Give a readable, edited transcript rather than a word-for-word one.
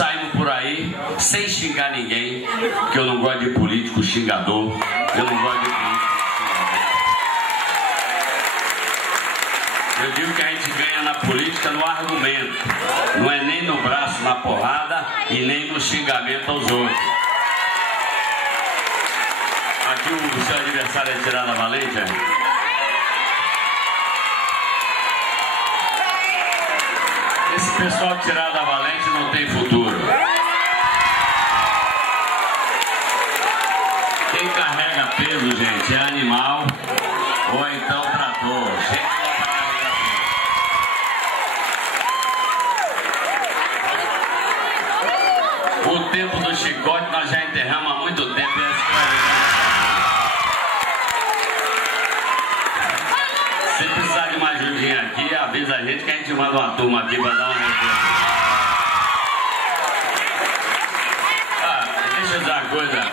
saímos por aí sem xingar ninguém, porque eu não gosto de político xingador, eu não gosto de político xingador. Eu digo que a gente ganha na política no argumento, não é nem no braço, na porrada e nem no xingamento aos outros. Aqui o seu adversário é Tirada Valente, é? Esse pessoal de Tirada Valente não tem futuro. Quem carrega peso, gente, é animal ou então trator. O tempo do chicote nós já enterramos há muito tempo. Se precisar de uma ajudinha aqui, avisa a gente que a gente manda uma turma aqui para dar uma resposta. Deixa eu dizer uma coisa.